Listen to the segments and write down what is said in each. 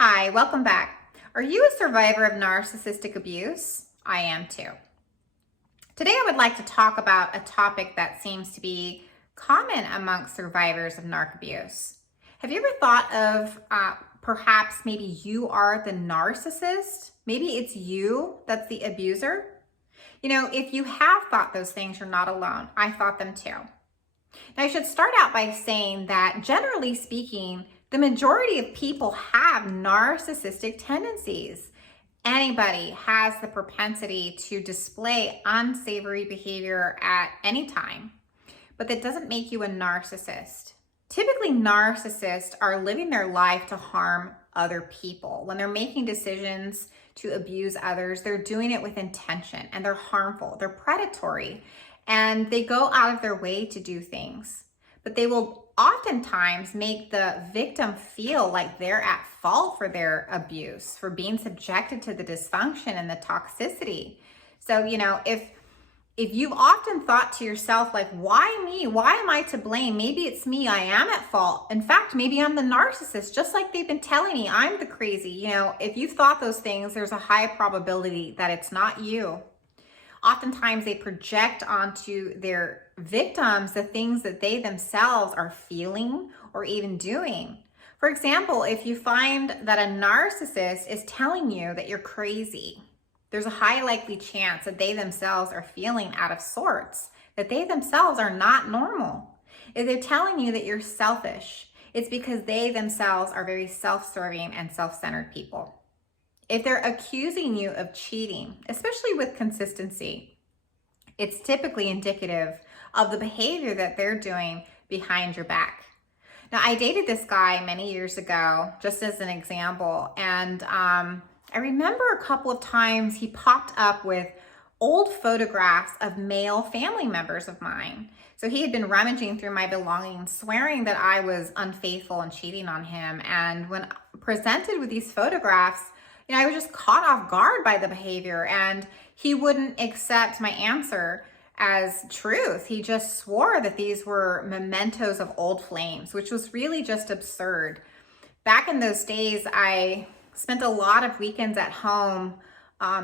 Hi, welcome back. Are you a survivor of narcissistic abuse? I am too. Today I would like to talk about a topic that seems to be common amongst survivors of narc abuse. Have you ever thought of perhaps maybe you are the narcissist? Maybe it's you that's the abuser? You know, if you have thought those things, you're not alone. I thought them too. Now, I should start out by saying that generally speaking, the majority of people have narcissistic tendencies. Anybody has the propensity to display unsavory behavior at any time, but that doesn't make you a narcissist. Typically, narcissists are living their life to harm other people. When they're making decisions to abuse others, they're doing it with intention and they're harmful, they're predatory, and they go out of their way to do things. But they will oftentimes make the victim feel like they're at fault for their abuse, for being subjected to the dysfunction and the toxicity. So, you know, if you've often thought to yourself, like, why me? Why am I to blame? Maybe it's me. I am at fault. In fact, maybe I'm the narcissist, just like they've been telling me I'm the crazy. You know, if you've thought those things, there's a high probability that it's not you. Oftentimes they project onto their victims the things that they themselves are feeling or even doing. For example, if you find that a narcissist is telling you that you're crazy, there's a high likely chance that they themselves are feeling out of sorts, that they themselves are not normal. If they're telling you that you're selfish, it's because they themselves are very self-serving and self-centered people. If they're accusing you of cheating, especially with consistency, it's typically indicative of the behavior that they're doing behind your back. Now, I dated this guy many years ago, just as an example, and I remember a couple of times he popped up with old photographs of male family members of mine. So he had been rummaging through my belongings, swearing that I was unfaithful and cheating on him. And when presented with these photographs, you know, I was just caught off guard by the behavior, and he wouldn't accept my answer as truth. He just swore that these were mementos of old flames, which was really just absurd. Back in those days, I spent a lot of weekends at home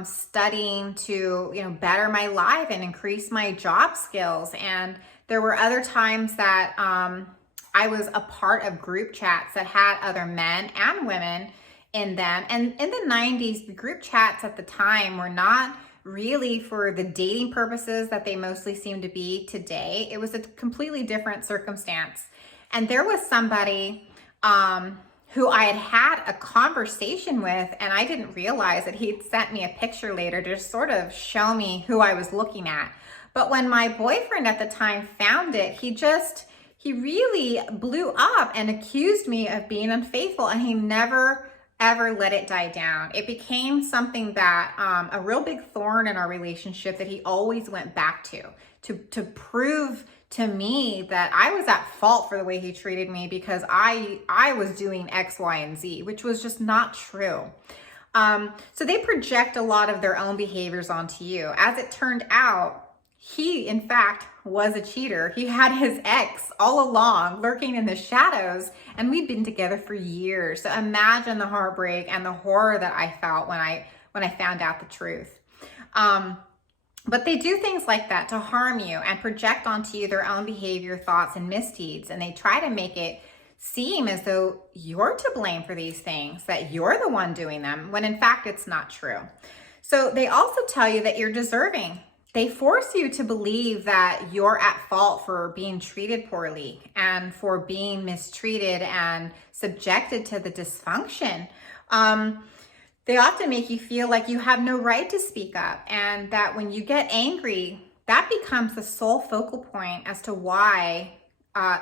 studying to, you know, better my life and increase my job skills. And there were other times that I was a part of group chats that had other men and women in them. And in the 90s, the group chats at the time were not really for the dating purposes that they mostly seem to be today. It was a completely different circumstance. And there was somebody who I had had a conversation with, and I didn't realize that he'd sent me a picture later to just sort of show me who I was looking at. But when my boyfriend at the time found it, he really blew up and accused me of being unfaithful, and he never ever let it die down. It became something that a real big thorn in our relationship that he always went back to prove to me that I was at fault for the way he treated me because I was doing X, Y, and Z, which was just not true. So they project a lot of their own behaviors onto you. As it turned out, he, in fact, was a cheater. He had his ex all along lurking in the shadows, and we'd been together for years. So imagine the heartbreak and the horror that I felt when I found out the truth. But they do things like that to harm you and project onto you their own behavior, thoughts, and misdeeds, and they try to make it seem as though you're to blame for these things, that you're the one doing them, when in fact it's not true. So they also tell you that you're deserving. They force you to believe that you're at fault for being treated poorly and for being mistreated and subjected to the dysfunction. They often make you feel like you have no right to speak up, and that when you get angry, that becomes the sole focal point as to why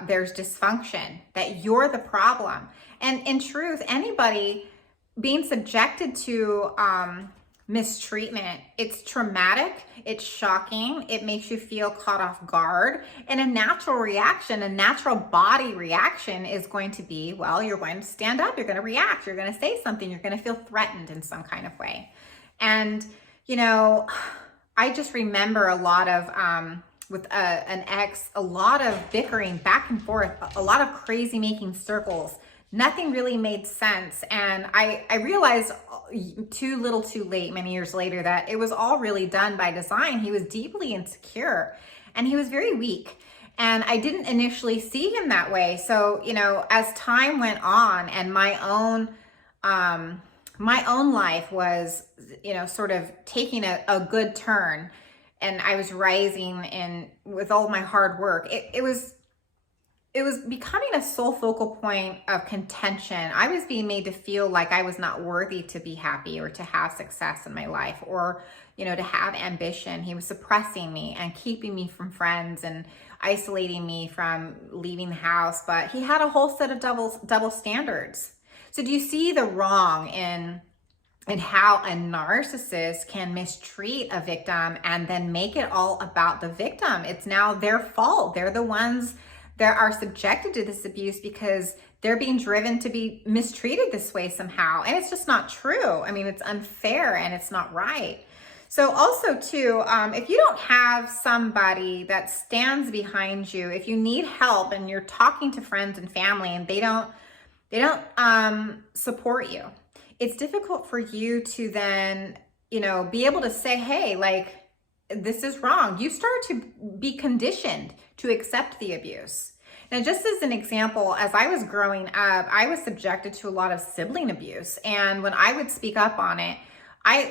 there's dysfunction, that you're the problem. And in truth, anybody being subjected to mistreatment, it's traumatic, it's shocking, it makes you feel caught off guard, and a natural reaction, a natural body reaction is going to be, well, you're going to stand up, you're going to react, you're going to say something, you're going to feel threatened in some kind of way. And, you know, I just remember a lot of, with an ex, a lot of bickering back and forth, a lot of crazy making circles, Nothing really made sense. And I realized too little too late, many years later, that it was all really done by design. He was deeply insecure and he was very weak. And I didn't initially see him that way. So, as time went on and my own life was, sort of taking a good turn, and I was rising and with all my hard work, it was becoming a sole focal point of contention. I was being made to feel like I was not worthy to be happy or to have success in my life, or, to have ambition. He was suppressing me and keeping me from friends and isolating me from leaving the house. But he had a whole set of double standards. So do you see the wrong in how a narcissist can mistreat a victim and then make it all about the victim? It's now their fault. They're the ones that are subjected to this abuse because they're being driven to be mistreated this way somehow. And it's just not true. I mean, it's unfair and it's not right. So also too, if you don't have somebody that stands behind you, if you need help and you're talking to friends and family and they don't support you, it's difficult for you to then, be able to say, hey, like, this is wrong. You start to be conditioned to accept the abuse. Now, just as an example, as I was growing up, I was subjected to a lot of sibling abuse. And when I would speak up on it,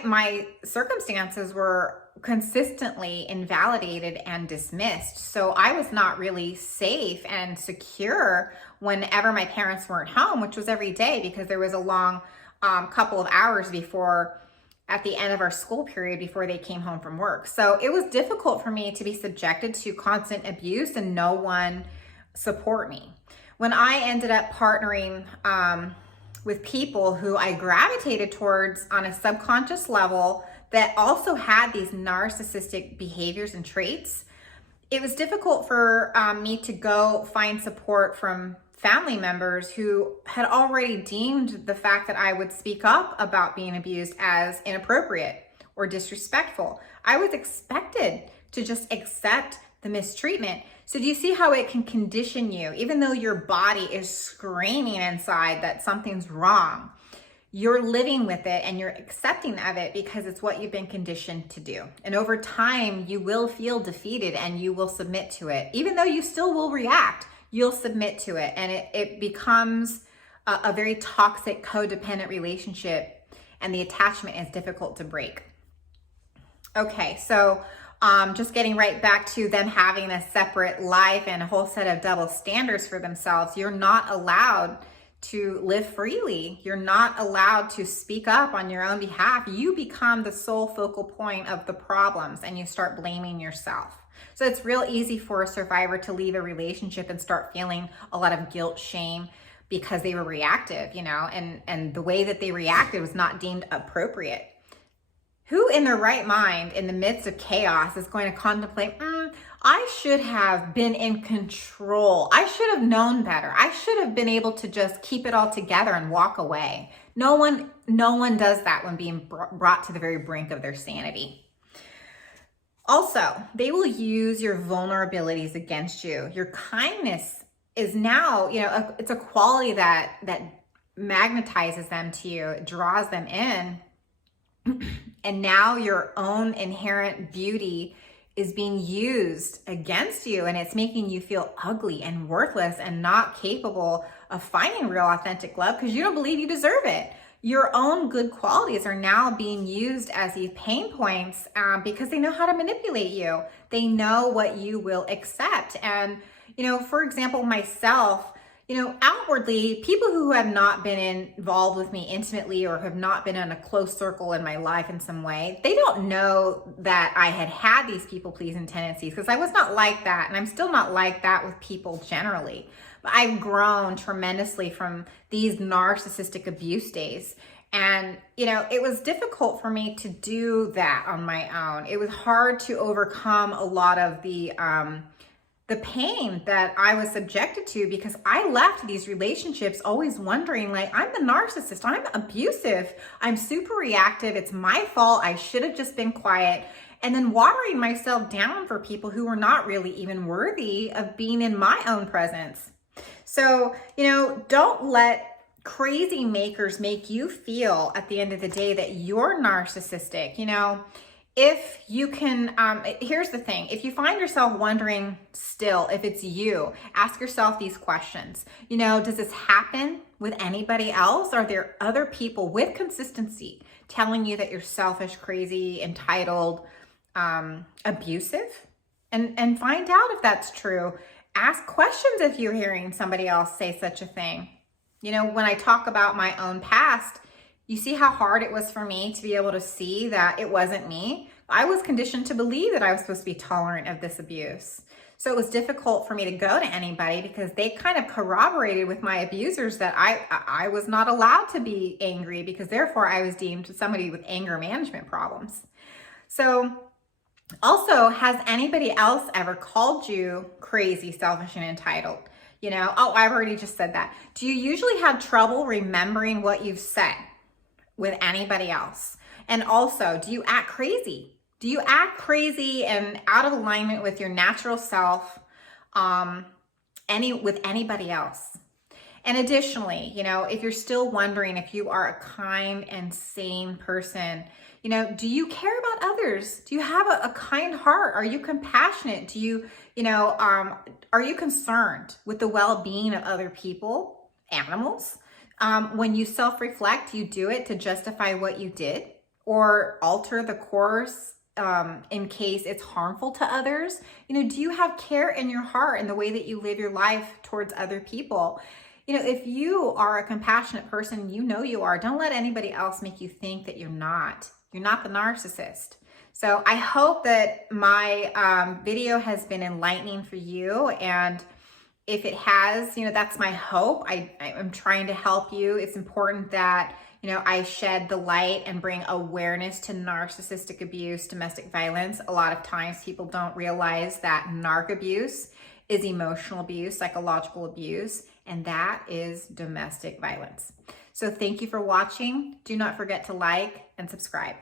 my circumstances were consistently invalidated and dismissed. So I was not really safe and secure whenever my parents weren't home, which was every day, because there was a long couple of hours at the end of our school period before they came home from work. So it was difficult for me to be subjected to constant abuse and no one support me. When I ended up partnering with people who I gravitated towards on a subconscious level that also had these narcissistic behaviors and traits, it was difficult for me to go find support from family members who had already deemed the fact that I would speak up about being abused as inappropriate or disrespectful. I was expected to just accept the mistreatment. So do you see how it can condition you? Even though your body is screaming inside that something's wrong, you're living with it and you're accepting of it because it's what you've been conditioned to do. And over time, you will feel defeated and you will submit to it. Even though you still will react, you'll submit to it. And it becomes a very toxic, codependent relationship, and the attachment is difficult to break. Okay, so just getting right back to them having a separate life and a whole set of double standards for themselves. You're not allowed to live freely. You're not allowed to speak up on your own behalf. You become the sole focal point of the problems and you start blaming yourself. So it's real easy for a survivor to leave a relationship and start feeling a lot of guilt, shame, because they were reactive, and the way that they reacted was not deemed appropriate. Who in their right mind in the midst of chaos is going to contemplate, I should have been in control. I should have known better. I should have been able to just keep it all together and walk away. No one does that when being brought to the very brink of their sanity. Also, they will use your vulnerabilities against you. Your kindness is now, it's a quality that magnetizes them to you, it draws them in. And now your own inherent beauty is being used against you, and it's making you feel ugly and worthless and not capable of finding real authentic love because you don't believe you deserve it. Your own good qualities are now being used as these pain points because they know how to manipulate you. They know what you will accept. And, for example, myself, outwardly, people who have not been involved with me intimately or have not been in a close circle in my life in some way, they don't know that I had these people-pleasing tendencies because I was not like that. And I'm still not like that with people generally. But I've grown tremendously from these narcissistic abuse days. And, it was difficult for me to do that on my own. It was hard to overcome a lot of the pain that I was subjected to because I left these relationships always wondering, like, I'm the narcissist, I'm abusive, I'm super reactive, it's my fault, I should have just been quiet, and then watering myself down for people who were not really even worthy of being in my own presence. So, don't let crazy makers make you feel at the end of the day that you're narcissistic. If you can, here's the thing, if you find yourself wondering still if it's you, ask yourself these questions. Does this happen with anybody else? Are there other people with consistency telling you that you're selfish, crazy, entitled, abusive? And find out if that's true. Ask questions if you're hearing somebody else say such a thing. When I talk about my own past, you see how hard it was for me to be able to see that it wasn't me. I was conditioned to believe that I was supposed to be tolerant of this abuse. So it was difficult for me to go to anybody because they kind of corroborated with my abusers that I was not allowed to be angry because therefore I was deemed somebody with anger management problems. So also, has anybody else ever called you crazy, selfish, and entitled? Oh, I've already just said that. Do you usually have trouble remembering what you've said with anybody else? And also, do you act crazy? Do you act crazy and out of alignment with your natural self with anybody else? And additionally, if you're still wondering if you are a kind and sane person, do you care about others? Do you have a kind heart? Are you compassionate? Do you, are you concerned with the well-being of other people, animals? When you self-reflect, you do it to justify what you did or alter the course in case it's harmful to others. Do you have care in your heart in the way that you live your life towards other people? If you are a compassionate person, you are. Don't let anybody else make you think that you're not. You're not the narcissist. So I hope that my video has been enlightening for you. And if it has, that's my hope. I'm trying to help you. It's important that, I shed the light and bring awareness to narcissistic abuse, domestic violence. A lot of times people don't realize that narc abuse is emotional abuse, psychological abuse, and that is domestic violence. So thank you for watching. Do not forget to like and subscribe.